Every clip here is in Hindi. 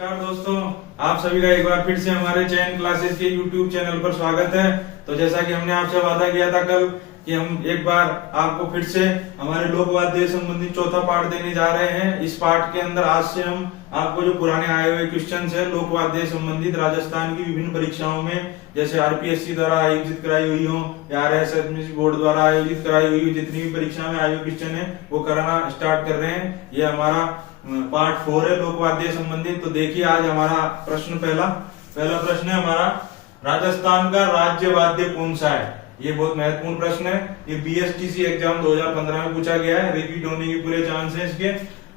नमस्कार दोस्तों, आप सभी का एक बार फिर से हमारे चैन क्लासेस के YouTube चैनल पर स्वागत है। तो जैसा कि हमने आपसे वादा किया था कल कि हम एक बार आपको फिर से हमारे लोक वाद्य संबंधित चौथा पार्ट देने जा रहे हैं। इस पार्ट के अंदर आज से हम आपको जो पुराने आए हुए क्वेश्चन है लोक वाद्य संबंधित राजस्थान की विभिन्न परीक्षाओं में, जैसे आरपीएससी द्वारा आयोजित कराई हुई हो या आरएसएस बोर्ड द्वारा आयोजित कराई हुई हो, जितनी भी परीक्षा में आए हुए क्वेश्चन है वो कराना स्टार्ट कर रहे हैं। ये हमारा पार्ट 4 है लोक वाद्य संबंधित। तो देखिए आज हमारा प्रश्न पहला प्रश्न है हमारा, राजस्थान का राज्य वाद्य कौन सा है। ये बहुत महत्वपूर्ण प्रश्न है। ये बीएसटीसी एग्जाम 2015 में पूछा गया है, रिपीट होने के पूरे चांस है इसके।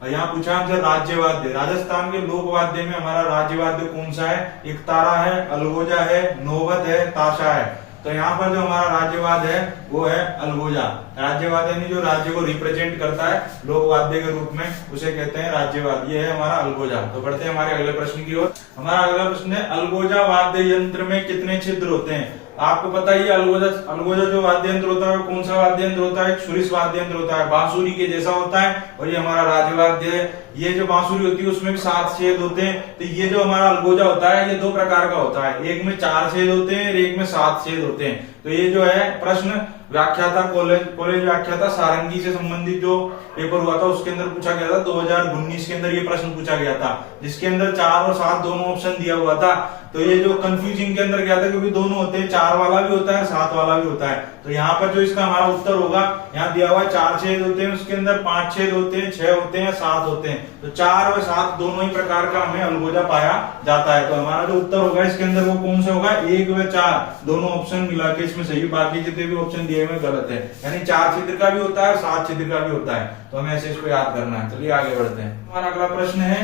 और यहाँ पूछा हमसे राज्य वाद्य, राजस्थान के लोक वाद्य में हमारा राज्य वाद्य कौन सा है। एक तारा है, अलगोजा है, नौबत है, ताशा है। तो यहाँ पर जो हमारा राज्यवाद है वो है अलगोजा। राज्यवाद यानी जो राज्य को रिप्रेजेंट करता है लोक वाद्य के रूप में, उसे कहते हैं राज्यवाद। ये है हमारा अलगोजा। तो बढ़ते हैं हमारे अगले प्रश्न की ओर। हमारा अगला प्रश्न है, अलगोजा वाद्य यंत्र में कितने छिद्र होते हैं। आपको पता ही अलगोजा जो वाद्य यंत्र होता है वो कौन सा वाद्य यंत्र होता है, सुरिस वाद्य यंत्र होता है, बांसुरी के जैसा होता है। और ये हमारा राज्यवाद्य है। ये जो बांसुरी होती है उसमें भी 7 छेद होते हैं। तो ये जो हमारा अलगोजा होता है ये 2 प्रकार का होता है, एक में 4 छेद होते हैं और एक में 7 छेद होते हैं। तो ये जो है प्रश्न व्याख्याता कॉलेज व्याख्याता सारंगी से संबंधित जो पेपर हुआ था उसके अंदर पूछा गया था। 2019 के अंदर ये प्रश्न पूछा गया था, जिसके अंदर 4 और 7 दोनों ऑप्शन दिया हुआ था। तो ये जो कंफ्यूजिंग के अंदर गया था, क्योंकि दोनों होते हैं, 4 वाला भी होता है 7 वाला भी होता है। तो यहाँ पर जो इसका हमारा उत्तर होगा, यहाँ दिया हुआ है 4 छेद होते हैं, उसके अंदर 5 छेद होते हैं, 6 होते हैं, 7 होते हैं। तो 4 और 7 दोनों ही प्रकार का हमें अलगोजा पाया जाता है। तो हमारा जो उत्तर होगा इसके अंदर वो कौन सा होगा, 1 व 4 दोनों ऑप्शन मिला के इसमें सही, बाकी जितने भी ऑप्शन दिए हुए गलत है। यानी 4 छिद्र का भी होता है, 7 छिद्र का भी होता है। तो हमें ऐसे इसको याद करना है। चलिए आगे बढ़ते हैं। हमारा अगला प्रश्न है,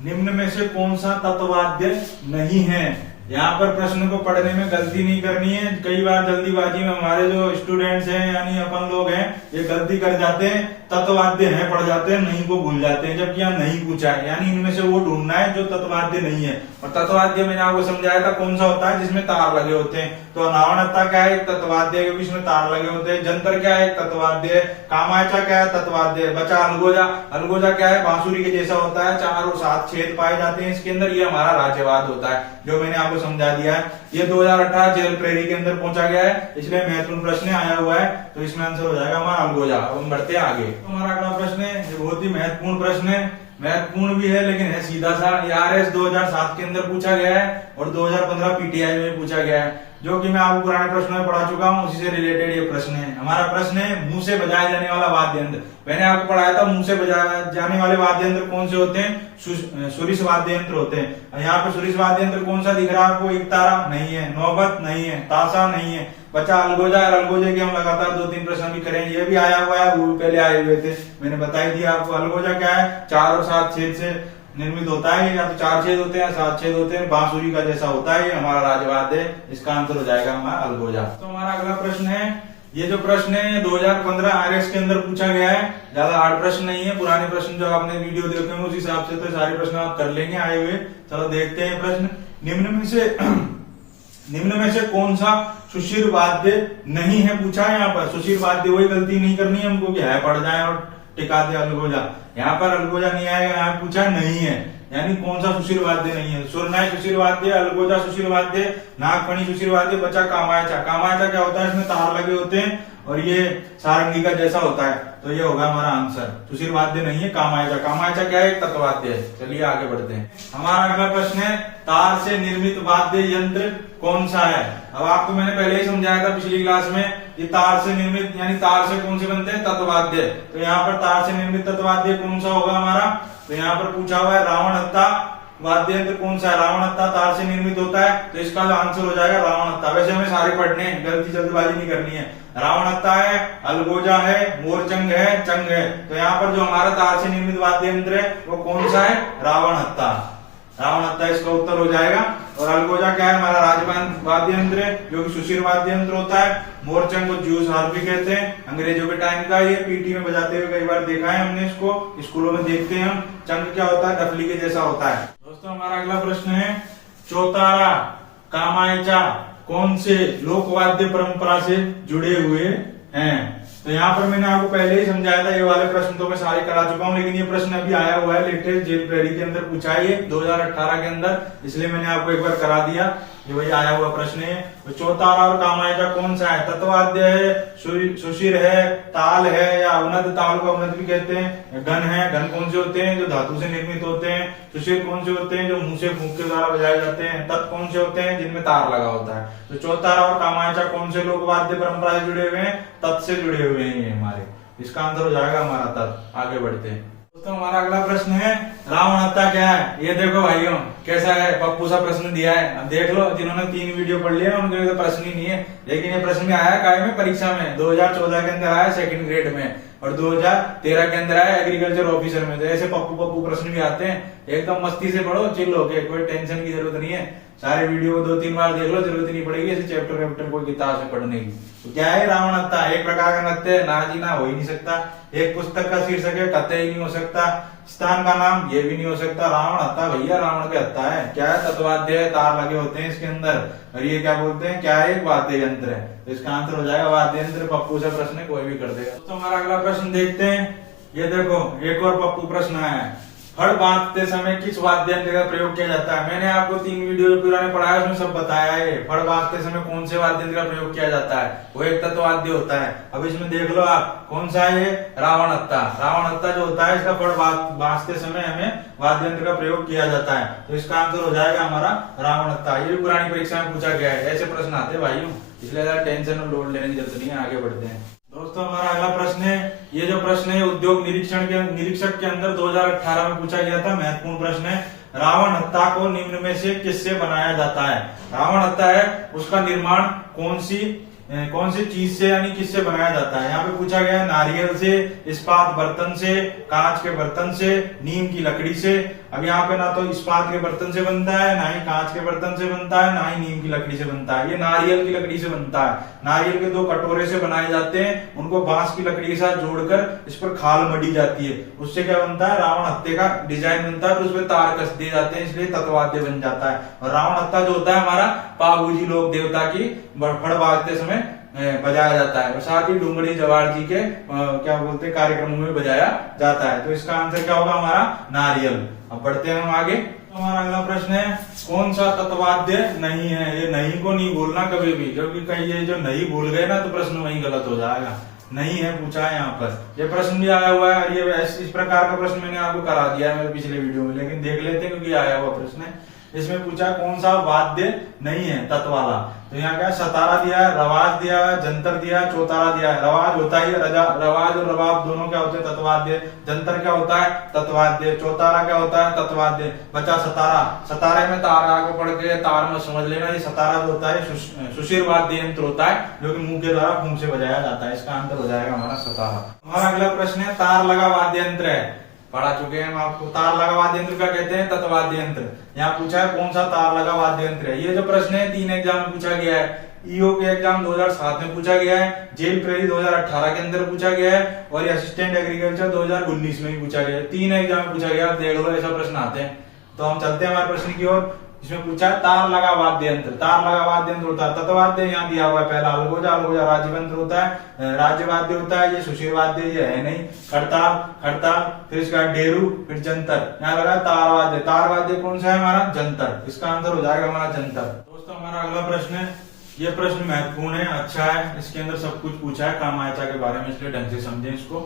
निम्न में से कौन सा तत्वाद्य नहीं है। यहाँ पर प्रश्न को पढ़ने में गलती नहीं करनी है। कई बार जल्दीबाजी में हमारे जो स्टूडेंट्स हैं यानी अपन लोग हैं ये गलती कर जाते हैं, तत्वाद्य है पढ़ जाते हैं, नहीं को भूल जाते हैं, जबकि यहाँ नहीं पूछा है। यानी इनमें से वो ढूंढना है जो तत्वाद्य नहीं है। और तत्वाद्य मैंने आपको समझाया था कौन सा होता है, जिसमें तार लगे होते हैं। तो अनावरणता क्या है, एक तत्वाद्य है क्योंकि इसमें तार लगे होते हैं। जंतर क्या है, एक तत्वाद्य है। कामायचा क्या है, तत्वाद्य है। बचा अलगोजा, अलगोजा क्या है, बांसुरी के जैसा होता है, 4 और 7 छेद पाए जाते हैं इसके अंदर। ये हमारा राज्यवाद होता है जो मैंने आपको समझा दिया है। ये 2018 जेल प्रेरी के अंदर पहुंचा गया है, इसलिए महत्वपूर्ण प्रश्न आया हुआ है। तो इसमें आंसर हो जाएगा हमारा अलगोजा। अब हम बढ़ते हैं आगे। तो हमारा अगला प्रश्न है, ये बहुत ही महत्वपूर्ण प्रश्न है, महत्वपूर्ण भी है लेकिन है सीधा सा। ये आरएस 2007 के अंदर पूछा गया है और 2015 पीटीआई में पूछा गया है, जो कि मैं आपको पुराने प्रश्नों में पढ़ा चुका हूँ, उसी से रिलेटेड ये प्रश्न है। हमारा प्रश्न है, मुंह से बजाया जाने वाला वाद्य यंत्र। मैंने आपको पढ़ाया था मुंह से बजाया जाने वाले वाद्य यंत्र कौन से होते हैं, सुरिस वाद्य यंत्र होते हैं। यहाँ पे सुरिस वाद्य यंत्र कौन सा दिख रहा है आपको, एक तारा नहीं है, नौबत नहीं है, ताशा नहीं है, बचा अलगोजा। और अलगोजे के हम लगातार 2-3 प्रश्न भी करेंगे। ये भी आया हुआ है, वो पहले आए हुए थे, मैंने बताई दिया आपको। अलगोजा क्या है, 4 और 7 छेद से निर्मित होता है, या तो 4 छेद होते हैं या 7 छेद होते हैं, बांसुरी का जैसा होता है। ये हमारा राज्यवाद है, इसका आंसर हो जाएगा हमारा अलगोजा। तो हमारा अगला प्रश्न है, ये जो प्रश्न है 2015 आरएस के अंदर पूछा गया है। ज्यादा हार्ड प्रश्न नहीं है, पुराने प्रश्न जो आपने वीडियो देखे होंगे उस हिसाब से तो सारे प्रश्न आप कर लेंगे आए हुए। चलो देखते हैं प्रश्न। निम्न में से कौन सा सुशिर वाद्य नहीं है पूछा है। यहाँ पर सुशिर वाद्य, वही गलती नहीं करनी है हमको कि है पढ़ जाए और टिका दे अलगोजा। यहाँ पर अलगोजा नहीं आएगा, यहाँ पूछा नहीं है, यानी कौन सा सुशिर वाद्य नहीं है। सुरनाई सुशिर वाद्य, अलगोजा सुशिर वाद्य, नागफणी सुशिर वाद्य, बचा कामायचा। कामायचा क्या होता है, इसमें तार लगे होते हैं और ये सारंगी का जैसा होता है। तो ये होगा हमारा आंसर, सुशिर वाद्य नहीं है, कामायचा। कामायचा क्या है, एक तत्वाद्य है। चलिए आगे बढ़ते हैं। हमारा अगला प्रश्न है, तार से निर्मित वाद्य यंत्र कौन सा है। अब आपको मैंने पहले ही समझाया था पिछली क्लास में, ये तार से निर्मित यानी तार से कौन से बनते हैं, तत्वाद्य। तो यहाँ पर तार से निर्मित तत्वाद्य कौन सा होगा हमारा, तो यहाँ पर पूछा हुआ है रावण हत्ता वाद्य यंत्र कौन सा है। रावण हत्ता तार से निर्मित होता है, तो इसका आंसर हो जाएगा रावण हत्ता। वैसे हमें सारे पढ़ने हैं, गलती जल्दबाजी नहीं करनी है। रावण हत्ता है, अलगोजा है, मोरचंग है, चंग है। तो यहाँ पर जो हमारा तार से निर्मित वाद्य यंत्र है वो कौन सा है, रावण हत्ता। रावण हत्ता इसका उत्तर हो जाएगा। और अलगोजा क्या है, हमारा वाद्य यंत्र है जो कि सुशिर वाद्य यंत्र होता है। मोरचंग को जूस हार्प भी कहते हैं, अंग्रेजों के टाइम का। ये पीटी में बजाते हुए कई बार देखा है हमने, इसको स्कूलों में देखते हैं हम। चंग क्या होता है, डफली के जैसा होता है। दोस्तों हमारा अगला प्रश्न है, चौतारा कामायचा कौन से लोकवाद्य परंपरा से जुड़े हुए हैं। तो यहाँ पर मैंने आपको पहले ही समझाया था, ये वाले प्रश्न तो मैं सारे करा चुका हूँ, लेकिन ये प्रश्न अभी आया हुआ है लेटेस्ट जेल प्रेरी के अंदर पूछा है, ये 2018 के अंदर, इसलिए मैंने आपको एक बार करा दिया। ये वही आया हुआ प्रश्न है। तो चौतारा और कामायचा कौन सा है? तत्वाद्य है, सुशिर है, ताल है, या अवनद, ताल को अवनद भी कहते हैं। घन है, घन कौन से होते हैं? जो धातु से निर्मित होते हैं। सुशिर कौन से होते हैं? जो मुंह से फूंक के द्वारा बजाए जाते हैं। तत् कौन से होते हैं? जिनमें तार लगा होता है। तो चौतारा और कामायचा कौन से लोक वाद्य परंपरा से जुड़े हुए हैं? तत् से जुड़े हुए हैं ये हमारे। इसका आंसर हो जाएगा हमारा तत्। आगे बढ़ते हैं दोस्तों, हमारा अगला प्रश्न है रावण हत्या क्या है? ये देखो भाइयों कैसा है, पप्पू सा प्रश्न दिया है। अब देख लो, जिन्होंने 3 वीडियो पढ़ लिया उनके तो प्रश्न ही नहीं है, लेकिन ये प्रश्न में आया काय में? परीक्षा में 2014 के अंदर आया 2nd ग्रेड में, और 2013 के अंदर आया एग्रीकल्चर ऑफिसर में। तो ऐसे पप्पू पप्पू प्रश्न भी आते हैं। एकदम मस्ती से पढ़ो, चिल होके, कोई टेंशन की जरूरत नहीं है। सारे वीडियो को 2-3 बार देख लो, जरूरत नहीं पड़ेगी ऐसे चैप्टर कोई किताब से पढ़ने की। तो क्या है रावण हत्या? एक प्रकार का नृत्य है, ना जी ना हो ही नहीं सकता। एक पुस्तक का शीर्षक है, कतई ही नहीं हो सकता। स्थान का नाम ये भी नहीं हो सकता। रावण हत्या भैया, रावण की हत्या है। क्या है? तत्वाद्य है, तार लगे होते हैं इसके अंदर, और ये क्या बोलते हैं? क्या है? एक वाद्य यंत्र है। तो इसका आंसर हो जाएगा वाद्य यंत्र। पप्पू से प्रश्न कोई भी कर देगा। तो हमारा अगला प्रश्न देखते हैं। ये देखो एक और पप्पू प्रश्न आया है। फड़ बांधते समय किस वाद्य यंत्र का प्रयोग किया जाता है? मैंने आपको 3 वीडियो पुराने पढ़ाया, उसमें सब बताया है। फड़ बांधते समय कौन से वाद्य यंत्र का प्रयोग किया जाता है? वो एक तत्वाद्य होता है। अब इसमें देख लो आप, कौन सा है? रावण हत्या। रावण हत्या जो होता है, इसका फड़ बांधते समय हमें वाद्य यंत्र का प्रयोग किया जाता है। तो इसका आंसर हो जाएगा हमारा रावण हत्या। ये भी पुरानी परीक्षा में पूछा गया है। ऐसे प्रश्न आते हैं भाइयों, इसलिए ज्यादा टेंशन और लोड लेने की जरूरत नहीं है। आगे बढ़ते हैं दोस्तों, हमारा अगला प्रश्न है। ये जो प्रश्न है उद्योग निरीक्षक के अंदर 2018 में पूछा गया था। महत्वपूर्ण प्रश्न है। रावण हत्या को निम्न में से किससे बनाया जाता है? रावण हत्या है, उसका निर्माण कौन सी चीज से यानी किससे बनाया जाता है? यहाँ पे पूछा गया है नारियल से, इस्पात बर्तन से, कांच के बर्तन से, नीम की लकड़ी से। अब यहाँ पे ना तो इस्पात के बर्तन से बनता है, ना ही कांच के बर्तन से बनता है, ना ही नीम की लकड़ी से बनता है। ये नारियल की लकड़ी से बनता है। नारियल के 2 कटोरे से बनाए जाते हैं, उनको बांस की लकड़ी के साथ जोड़कर इस पर खाल मढ़ी जाती है। उससे क्या बनता है? रावण हत्या का डिजाइन बनता है, तो उसमें तार कस दिए जाते हैं, इसलिए तत्वाद्य बन जाता है। और रावण हत्या जो होता है हमारा पाबूजी लोक देवता की फड़ बांधते समय बजाया जाता है, और साथ ही डूंगरी जवार जी के क्या बोलते हैं कार्यक्रमों में बजाया जाता है। तो इसका आंसर क्या होगा हमारा? नारियल। अब बढ़ते हैं हम आगे। तो हमारा अगला प्रश्न है कौन सा तत्वाद्य नहीं है? ये नहीं को नहीं बोलना कभी भी, क्योंकि कहीं ये जो नहीं भूल गए ना तो प्रश्न वहीं गलत हो जाएगा। नहीं है पूछा है यहाँ पर। ये प्रश्न भी आया हुआ है, और ये इस प्रकार का प्रश्न मैंने आपको करा दिया है मेरे पिछले वीडियो में, लेकिन देख लेते हैं क्योंकि आया हुआ प्रश्न है। इसमें पूछा कौन सा वाद्य नहीं है तत् वाला? तो यहाँ क्या सतारा दिया है, रवाज दिया है, जंतर दिया है, चौतारा दिया है। रवाज होता है रवाज और रबाब दोनों क्या होते हैं? तत्वाद्य। जंतर क्या होता है? तत्वाद्य। चौतारा क्या होता है? तत्वाद्य। बचा सतारा। सतारे में तार आगे पढ़ के तार में समझ लेना, ये सतारा जो होता है सुशिर वाद्य यंत्र होता है, जो कि मुंह के द्वारा फूंक से बजाया जाता है। इसका आंसर हो जाएगा हमारा सतारा। हमारा अगला प्रश्न है तार लगा वाद्य यंत्र है, पढ़ा चुके हैं हम आपको। तार लगा वाद्य यंत्र क्या कहते हैं? तत्वाद्य यंत्र। यहाँ पूछा है कौन सा तार लगा वाद्य यंत्र है? ये जो प्रश्न है 3 एग्जाम में पूछा गया है। ईओ के एग्जाम 2007 में पूछा गया है, जेल प्रेरी 2018 के अंदर पूछा गया है, और असिस्टेंट एग्रीकल्चर 2019 में भी पूछा गया है। 3 एग्जाम में पूछा गया। देख लो ऐसा प्रश्न आते हैं। तो हम चलते हैं हमारे प्रश्न की ओर। इसमें पूछा है तार लगा वाद्य यंत्र। तार लगा वाद्य यंत्र होता है तत्वाद्य, यहाँ दिया हुआ है पहला अलगोजा। अलगोजा राज्य यंत्र होता है, राज्य वाद्य होता है। ये सुशिर वाद्य ये है नहीं। खड़ताल, फिर इसका डेरू, फिर जंतर। यहाँ लगा तार वाद्य। तार वाद्य कौन सा है हमारा? जंतर। इसका आंसर हो जाएगा हमारा जंतर। दोस्तों हमारा अगला प्रश्न है, ये प्रश्न महत्वपूर्ण है, अच्छा है। इसके अंदर सब कुछ पूछा है कामायचा के बारे में, इसलिए ढंग से समझें इसको।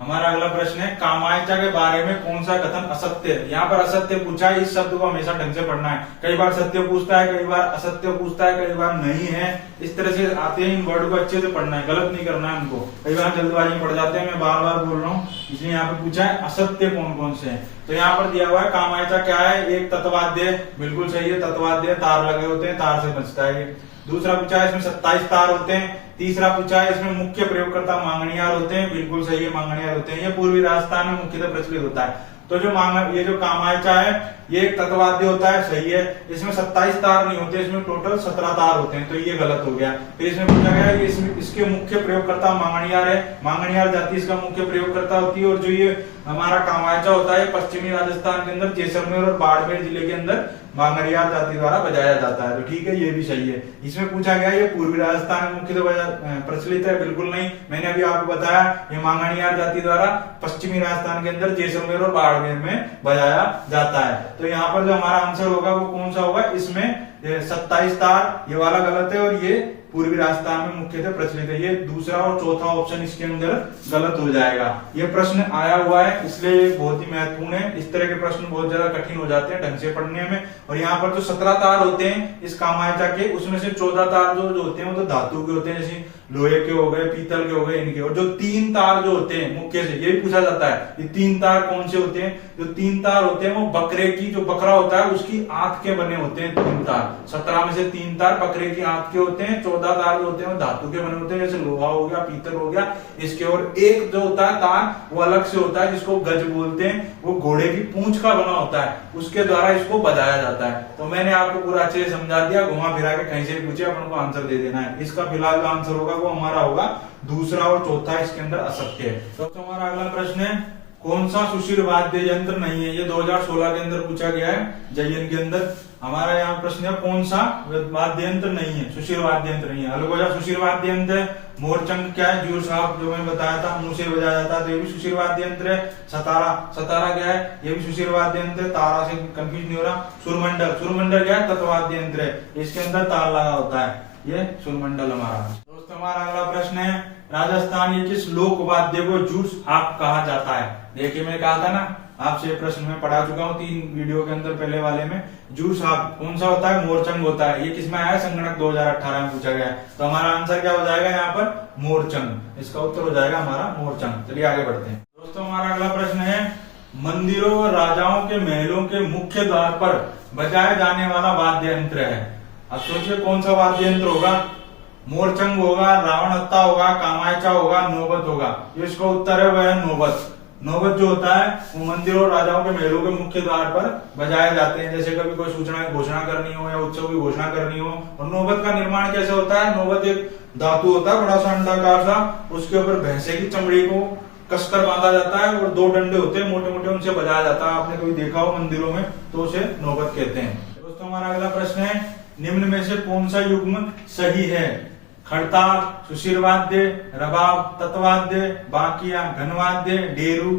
हमारा अगला प्रश्न है कामायचा के बारे में कौन सा कथन असत्य है? यहाँ पर असत्य पूछा है, इस शब्द को हमेशा ढंग से पढ़ना है। कई बार सत्य पूछता है, कई बार असत्य पूछता है, कई बार नहीं है। इस तरह से आते हैं, इन वर्ड को अच्छे से पढ़ना है, गलत नहीं करना है उनको। कई बार जल्दबाजी में पढ़ जाते हैं, मैं बार बार बोल रहा हूँ, इसलिए यहाँ पे पूछा है असत्य कौन कौन से हैं। तो यहाँ पर दिया हुआ है कामायचा क्या है? एक तत्वाद्य, बिल्कुल सही है, तत्वाद्य। तार लगे होते हैं, तार से बचता है। दूसरा पूछा है इसमें 27 तार होते हैं। तीसरा पूछा है इसमें मुख्य प्रयोगकर्ता मांगणियार होते हैं, बिल्कुल सही है, मांगणियार होते हैं। ये पूर्वी राजस्थान में मुख्यतः प्रचलित होता है। तो ये जो कामायचा है ये एक तत्वाद्य होता है, सही है। इसमें 27 तार नहीं होते, इसमें टोटल 17 तार होते हैं, तो ये गलत हो गया। फिर इसमें पूछा गया इसके मुख्य प्रयोगकर्ता मांगणियार है। मांगणियार जाति इसका मुख्य प्रयोगकर्ता होती है। और जो ये हमारा कामायचा होता है पश्चिमी राजस्थान के अंदर जैसलमेर और बाड़मेर जिले के अंदर मांगणियार जाति द्वारा बजाया जाता है। तो ठीक है, ये भी सही है। इसमें पूछा गया ये पूर्वी राजस्थान में मुख्यतः प्रचलित है, बिल्कुल नहीं। मैंने अभी आपको बताया ये मांगणियार जाति द्वारा पश्चिमी राजस्थान के अंदर जैसलमेर और बाड़मेर में बजाया जाता है। तो यहाँ पर जो हमारा आंसर होगा वो कौन सा होगा, इसमें 27 तार ये वाला गलत है, और ये पूर्वी राजस्थान में मुख्यतः प्रचलित है। ये दूसरा और चौथा ऑप्शन इसके अंदर गलत हो जाएगा। ये प्रश्न आया हुआ है, इसलिए बहुत ही महत्वपूर्ण है। इस तरह के प्रश्न बहुत ज्यादा कठिन हो जाते हैं ढंग से पढ़ने में। और यहाँ पर जो 17 तार होते हैं इस कामायचा के, उसमें से 14 तार जो होते हैं वो तो धातु के होते हैं, जैसे लोहे के हो गए, पीतल के हो गए, इनके। और जो 3 तार जो होते हैं मुख्य से, ये भी पूछा जाता है ये 3 तार कौन से होते हैं। जो 3 तार होते हैं वो बकरे की, जो बकरा होता है उसकी आंत के बने होते हैं 3 तार। 17 में से 3 तार बकरे की आंत के होते हैं। 14 तार जो होते हैं वो धातु के बने होते हैं, जैसे लोहा हो गया, पीतल हो गया इसके। और एक जो होता है तार वो अलग से होता है, जिसको गज बोलते हैं, वो घोड़े की पूंछ का बना होता है, उसके द्वारा इसको बजाया जाता है। तो मैंने आपको पूरा अच्छे से समझा दिया, घुमा फिरा के कहीं से भी पूछे अपन को आंसर दे देना है। इसका फिलहाल जो आंसर होगा वो हमारा होगा दूसरा और चौथा, इसके अंदर असत्य है। तो हमारा अगला प्रश्न है, कौन सा सुशील वाद्य यंत्र नहीं है। ये 2016 के अंदर पूछा गया है जयन के अंदर। हमारा यहाँ प्रश्न है कौन सा वाद्य यंत्र नहीं है, सुशील वाद्य यंत्र नहीं है। अलगोजा सुशील वाद्य यंत्र है। मोरचंग क्या है, जूर साहब जो मैंने बताया था मुंह से बजाया जाता है, तो ये भी सुशील वाद्य यंत्र है। सतारा क्या है, ये भी सुशील वाद्य यंत्र है, तारा से कंफ्यूज नहीं हो रहा। सुरमंडल क्या है, तत्वाद्य यंत्र है, इसके अंदर तार लगा होता है, ये सुरमंडल हमारा। दोस्तों हमारा अगला प्रश्न है, राजस्थान ये किस लोक वाद्य को जूस हाक कहा जाता है। देखिए मैंने कहा था ना आपसे, ये प्रश्न में पढ़ा चुका हूँ 3 वीडियो के अंदर, पहले वाले में। जूस हाक कौन सा होता है, मोरचंग होता है। ये किसमें आया, संगणक 2018 में पूछा गया है। तो हमारा आंसर क्या हो जाएगा यहाँ पर, मोरचंग। इसका उत्तर हो जाएगा हमारा मोरचंग। चलिए आगे बढ़ते हैं। दोस्तों हमारा अगला प्रश्न है, मंदिरों और राजाओं के महलों के मुख्य द्वार पर बजाए जाने वाला वाद्य यंत्र है। अब सोचिए कौन सा वाद्य यंत्र होगा। मोरचंग होगा, रावण हत्ता होगा, कामायचा होगा, नौबत होगा। जो इसका उत्तर है वह है नौबत। नौबत जो होता है वो मंदिरों और राजाओं के महलों के मुख्य द्वार पर बजाए जाते हैं, जैसे कभी कोई सूचना की घोषणा करनी हो या उत्सव की घोषणा करनी हो। और नौबत का निर्माण कैसे होता है, नौबत एक धातु होता है बड़ा सा अंडाकार सा, उसके ऊपर भैंसे की चमड़ी को कसकर बांधा जाता है और 2 डंडे होते हैं मोटे मोटे, उनसे बजाया जाता है। आपने कभी देखा हो मंदिरों में, तो उसे नौबत कहते हैं। दोस्तों हमारा अगला प्रश्न है, निम्न में से कौन सा युग्म सही है। खड़ताल, सुशील वाद्य, रबाब, तत्वाद्य, बाकिया, घनवाद्य, डेरू,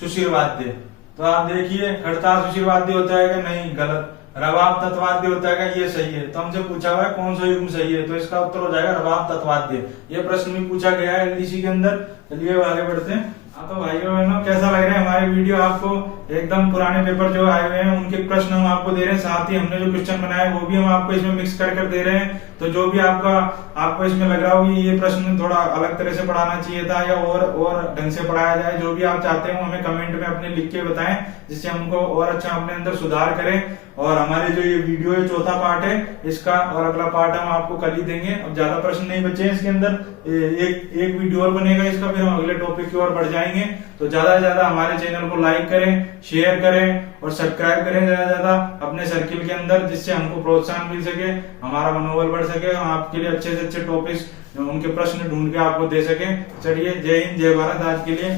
सुशील वाद्य। तो आप देखिए खड़ताल सुशील वाद्य होता है कि नहीं, गलत। रबाब तत्वाद्य होता है क्या, ये सही है। तो हमसे पूछा हुआ है कौन सा युग्म सही है, तो इसका उत्तर हो जाएगा रबाब तत्वाद्य। ये प्रश्न भी पूछा गया है एलडीसी के अंदर। चलिए आगे बढ़ते हैं। हाँ तो भाइयों बहनों, कैसा लग रहा है हमारे वीडियो आपको। एकदम पुराने पेपर जो आए हुए हैं उनके प्रश्न हम आपको दे रहे हैं, साथ ही हमने जो क्वेश्चन बनाए वो भी हम आपको इसमें मिक्स कर दे रहे हैं। तो जो भी आपको इसमें लग रहा हो कि ये प्रश्न थोड़ा अलग तरह से पढ़ाना चाहिए था या और ढंग से पढ़ाया जाए, जो भी आप चाहते हैं हमें कमेंट में अपने लिख के बताएं, जिससे हमको और अच्छा अपने अंदर सुधार करें। और हमारे जो ये वीडियो है चौथा पार्ट है इसका, और अगला पार्ट हम आपको कल ही देंगे। अब ज्यादा प्रश्न नहीं बचे हैं इसके अंदर, एक वीडियो और बनेगा इसका, फिर हम अगले टॉपिक की ओर बढ़ जाएंगे। तो ज्यादा से ज्यादा हमारे चैनल को लाइक करें, शेयर करें और सब्सक्राइब करें ज्यादा से ज्यादा अपने सर्किल के अंदर, जिससे हमको प्रोत्साहन मिल सके, हमारा मनोबल बढ़ सके, हम आपके लिए अच्छे से अच्छे टॉपिक्स उनके प्रश्न ढूंढ के आपको दे सके। चलिए, जय हिंद, जय भारत आज के लिए।